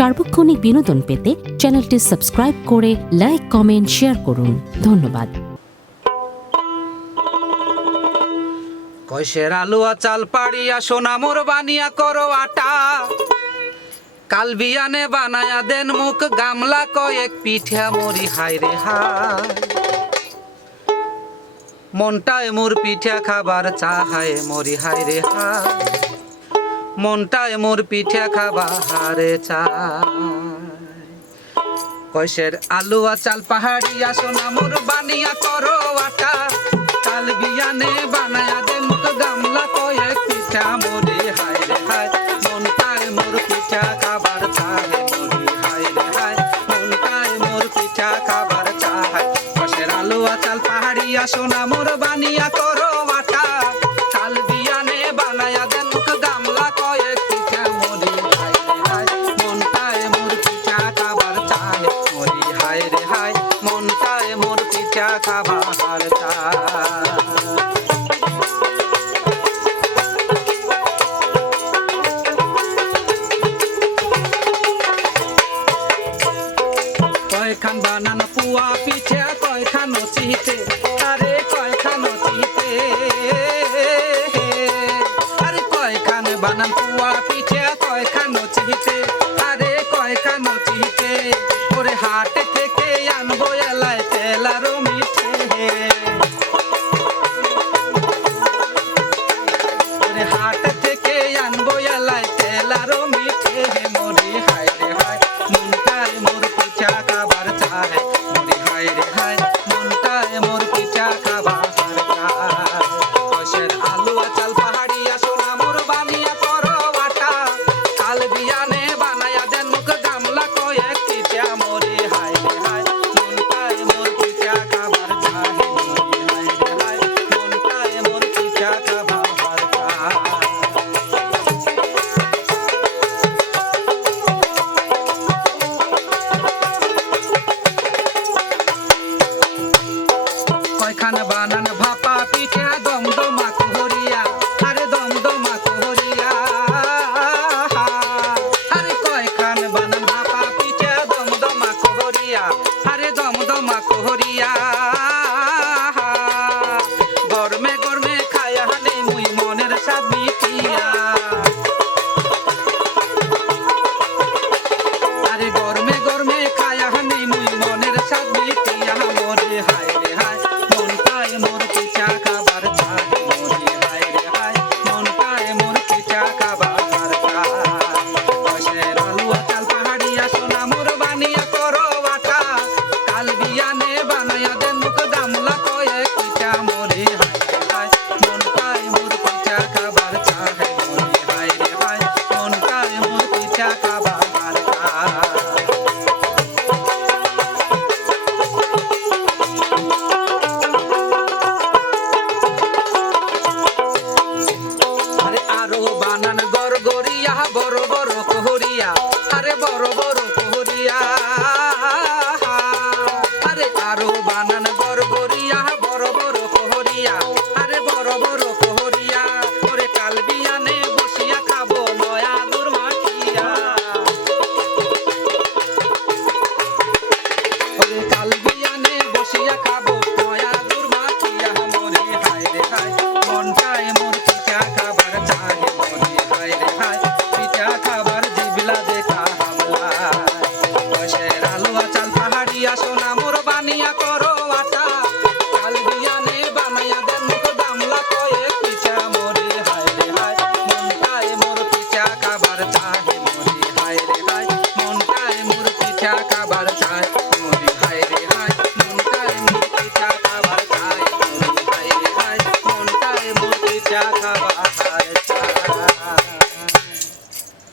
সার্বক্ষণিক বিনোদন পেতে চ্যানেলটি সাবস্ক্রাইব করে লাইক, কমেন্ট, শেয়ার করুন। ধন্যবাদ। কয়সের আলুয়া চাল পাড়িয়া সোনা মোর বানিয়া করো আটা, কাল বিয়ানে বানায়া দেন মুখ গামলা কয়েক পিঠা মরি হায় রে হায়। মনটায় মোর পিঠা খাবার চাহায় মরি হায় রে হায়, মনটায় মোর পিঠা খাবার চায়। কয়সের আলুয়া চাল পাহাড়িয়া সোনা মোর বানিয়া করো আটা, কাল বিয়ানে বানায়া দেন মুখ গামলা কয়েক পিঠা মরি হায় রে হায়। মনটায় মোর পিঠা খাবার চায় মরি হায় রে হায়, মনটায় মোর পিঠা খাবার চায়। কয়সের আলুয়া চাল পাহাড়িয়া সোনা মোর বানিয়া করো আটা, কাল বিয়ানে বানায়া দেন মুখ গামলা কয়েক পিঠা মরি হায় রে হায়। মনটায় মোর পিঠা খাবার চায় মরি হায় রে হায়, মনটায় মোর পিঠা খাবার চায়। কয়খান বানান পুয়া পিঠা কয়খান নচিতে, আরে কয়খান নচিতে, আরে কয়খান বানান পুয়া পিঠা কয়খান নচিতে, আরে কয়খান নচিতে। ওরে হাটে থেকে আনবো এলায় তেল আরো মিঠে, ওরে হাট থেকে আনবো এলায় তেল আরো মিঠে। মরি হায় রে হায়, মনটায় মোর পিঠা খাবার চায় মরি হায় রে হায়, মনটায় মোর পিঠা খাবার চায়। কয়সের আলুয়া চাল পাহাড়িয়া সোনা মোর বানিয়া করো আটা, কাল বিয়ানে বানায়া দেন মুখ গামলা কয়েক পিঠা মরি হায় রে হায়। মনটায় মোর পিঠা খাবার চায় মরি হায় রে হায়, মনটায় মোর পিঠা খাবার চায়। কয়খান বানান ভাপা পিঠা দমদমা কুহরিয়া, আরে দমদমা কুহরিয়া, আরে কয়খান বানান ভাপা পিঠা দমদমা কুহরিয়া, আরে দমদমা কুহরিয়া। গরমে গরমে খায়া হানে মুই মনের স্বাদ মিটিয়া, আরে গরমে গরমে খায়া হানে মুই মনের স্বাদ মিটিয়া। মরি হায় রে হায়, মনটায় মোর পিঠা খাবার চায় মরি হায় রে হায়, মনটায় মোর পিঠা খাবার চায়। কয়সের আলুয়া চাল পাহাড়িয়া সোনা মোর বানিয়া করো আটা, কাল বিয়ানে বানায়া দেন মুখ গামলা কয়েক পিঠা মরি হায় রে হায়, মনটায় মোর পিঠা খাবার চায় মরি হায় রে হায়, মনটায় মোর পিঠা খাবার চায়। আরে আরো বানান গড়গড়িয়া বড় বড় কুহরিয়া, আরে বড় বড় কুহরিয়া,